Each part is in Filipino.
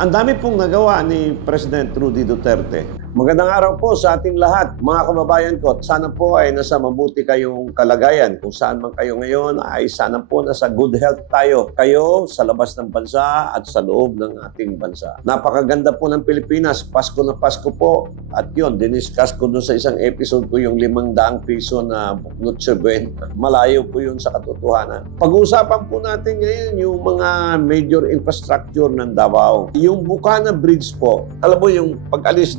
Ang dami pong nagawa ni President Rudy Duterte. Magandang araw po sa ating lahat, mga kababayan ko. Sana po ay nasa mabuti kayong kalagayan. Kung saan man kayo ngayon, ay sana po nasa good health tayo. Kayo sa labas ng bansa at sa loob ng ating bansa. Napakaganda po ng Pilipinas. Pasko na Pasko po. At yun, diniscuss ko doon sa isang episode ko yung 500 piso na Noche Buena. Malayo po yun sa katotohanan. Pag-uusapan po natin ngayon yung mga major infrastructure ng Davao. Yung Bukana Bridge po, alam mo yung pag-alis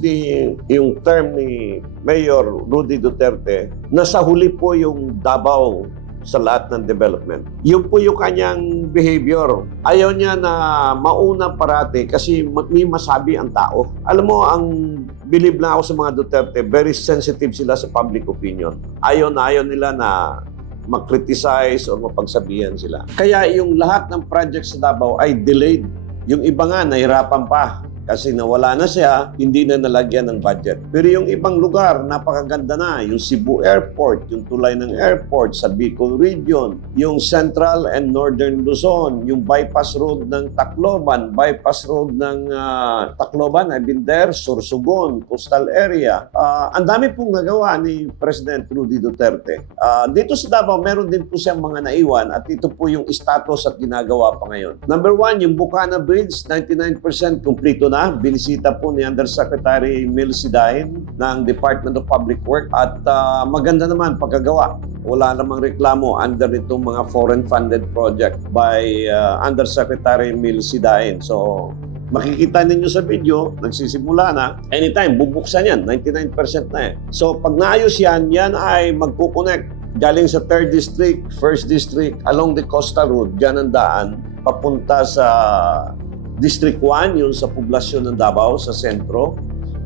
yung term ni Mayor Rudy Duterte, nasa huli po yung Davao sa lahat ng development. Yun po yung kanyang behavior. Ayaw niya na mauna parati kasi may masabi ang tao. Alam mo, ang believe na ako sa mga Duterte, very sensitive sila sa public opinion. Ayaw nila na mag-criticize o mapagsabihan sila. Kaya yung lahat ng project sa Davao ay delayed. Yung iba nga, nahirapan pa. Kasi nawala na siya, hindi na nalagyan ng budget. Pero yung ibang lugar, napakaganda na. Yung Cebu Airport, yung tulay ng airport sa Bicol Region, yung Central and Northern Luzon, yung bypass road ng Tacloban, bypass road ng Tacloban, I've been there, Sorsogon, coastal area. Ang dami pong nagawa ni President Rudy Duterte. Dito sa Davao, meron din po siyang mga naiwan at ito po yung status at ginagawa pa ngayon. Number 1, yung Bukana Bridge, 99% kompleto na. Binisita po ni Undersecretary Mil Sidain ng Department of Public Works at maganda naman pagkagawa. Wala namang reklamo under itong mga foreign-funded project by Undersecretary Mil Sidain. So, makikita ninyo sa video, nagsisimula na. Anytime, bubuksan yan. 99% na eh. So, pag naayos yan, yan ay magkukonect galing sa 3rd District, 1st District, along the coastal road, dyan ang daan, papunta sa District 1, yun sa poblasyon ng Davao, sa sentro.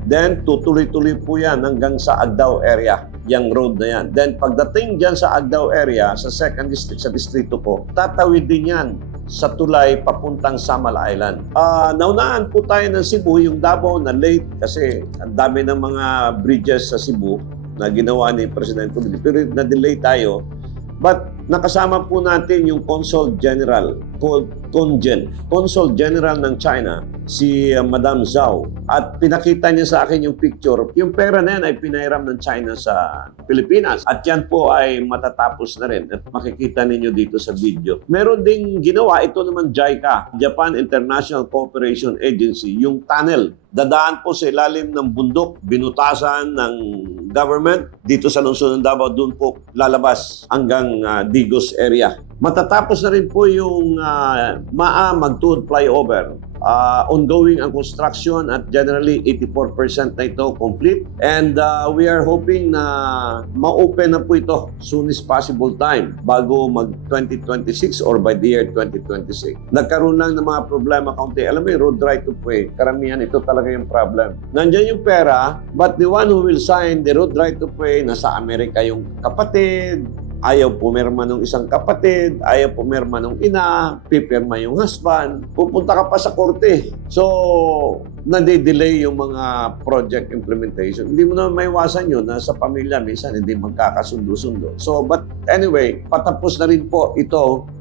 Then, tutuloy-tuloy po yan hanggang sa Agdao area, yung road na yan. Then, pagdating dyan sa Agdao area, sa 2nd District, sa distrito ko, tatawid din yan sa tulay papuntang Samal Island. Naunaan po tayo ng Cebu, yung Davao na late kasi ang dami ng mga bridges sa Cebu na ginawa ni President Rudy. Pero na-delay tayo. But nakasama po natin yung Consul General, Consul General ng China, si Madam Zhao. At pinakita niya sa akin yung picture. Yung pera na yan ay pinahiram ng China sa Pilipinas. At yan po ay matatapos na rin. At makikita ninyo dito sa video. Meron ding ginawa, ito naman JICA, Japan International Cooperation Agency, yung tunnel. Dadaan po sa ilalim ng bundok, binutasan ng government. Dito sa lungsod ng Davao, doon po lalabas hanggang Digos area. Matatapos na rin po yung MAA Magtuod flyover. Ongoing ang construction at generally 84% na ito complete. And we are hoping na ma-open na po ito soonest possible time bago mag-2026 or by the year 2026. Nagkaroon lang ng mga problema kaunti. Alam mo yung road right of way, karamihan ito talaga yung problem. Nandyan yung pera, but the one who will sign the road right of way, nasa Amerika yung kapatid, ayaw pumirma ng isang kapatid, ayaw pumirma ng ina, pipirma yung husband, pupunta ka pa sa korte. So, nade-delay yung mga project implementation. Hindi mo na maiwasan yun na sa pamilya minsan hindi magkakasundo-sundo. So, but anyway, patapos na rin po itong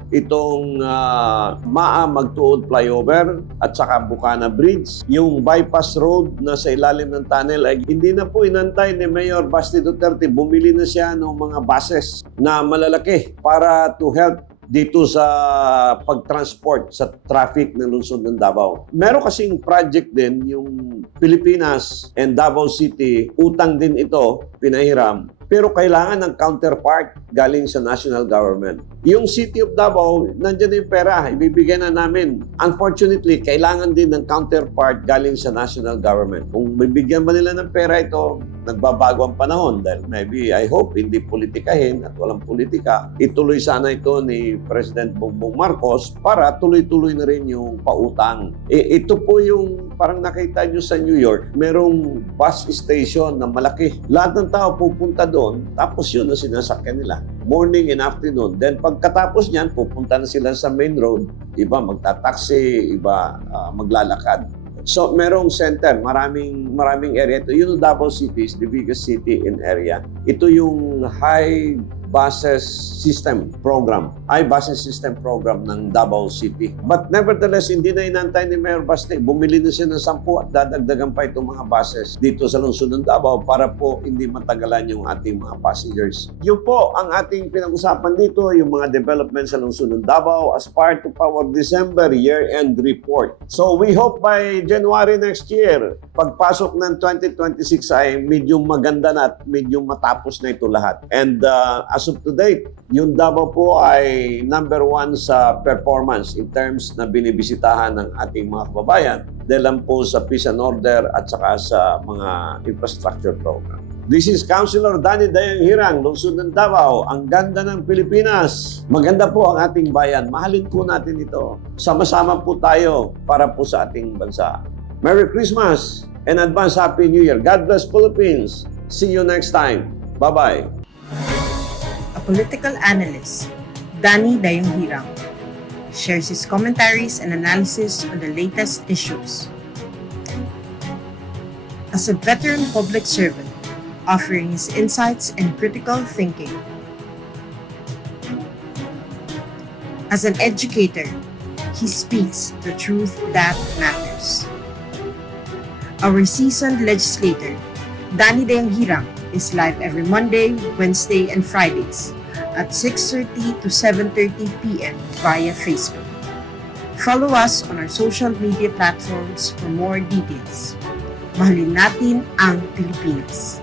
MAA Magtuod flyover at saka Bukana Bridge. Yung bypass road na sa ilalim ng tunnel ay hindi na po inantay ni Mayor Basti Duterte. Bumili na siya ng mga buses na malalaki para to help dito sa pag-transport sa traffic ng lungsod ng Davao. Meron kasing project din yung Pilipinas and Davao City, utang din ito, pinahiram. Pero kailangan ng counterpart galing sa national government. Yung City of Davao, nandiyan yung pera, ibibigay na namin. Unfortunately, kailangan din ng counterpart galing sa national government. Kung bibigyan ba nila ng pera ito, nagbabago ang panahon dahil maybe, I hope, hindi politikahin at walang politika. Ituloy sana ito ni President Bongbong Marcos para tuloy-tuloy na rin yung pautang. Ito po yung parang nakita nyo sa New York, merong bus station na malaki. Lahat ng tao pupunta doon, tapos yun na sinasakyan nila. Morning and afternoon. Then pagkatapos niyan, pupunta na sila sa main road. Iba magtataksi, iba maglalakad. So, merong center, maraming area ito. Davao City is the biggest city in area. Ito yung high buses system program ng Davao City. But nevertheless, hindi na inantay ni Mayor Basti. Bumili na siya ng 10 at dadagdagan pa itong mga buses dito sa lungsod ng Davao para po hindi matagalan yung ating mga passengers. Yun po ang ating pinag-usapan dito, yung mga developments sa lungsod ng Davao as part of our December year-end report. So we hope by January next year, pagpasok ng 2026 ay medyo maganda na at medyo matapos na ito lahat. And as of today, yung Davao po ay number 1 sa performance in terms na binibisitahan ng ating mga kababayan dahil lang po sa peace and order at saka sa mga infrastructure program. This is Councilor Danny Dayang Hirang, lungsod ng Davao. Ang ganda ng Pilipinas. Maganda po ang ating bayan. Mahalin po natin ito. Sama-sama po tayo para po sa ating bansa. Merry Christmas and advance Happy New Year. God bless Philippines. See you next time. Bye-bye. A political analyst, Danny Dayang Hirang, shares his commentaries and analysis on the latest issues. As a veteran public servant, offering his insights and critical thinking. As an educator, he speaks the truth that matters. Our seasoned legislator, Danny Dayang Hirang, is live every Monday, Wednesday, and Fridays at 6:30 to 7:30 p.m. via Facebook. Follow us on our social media platforms for more details. Mahalin natin ang Pilipinas.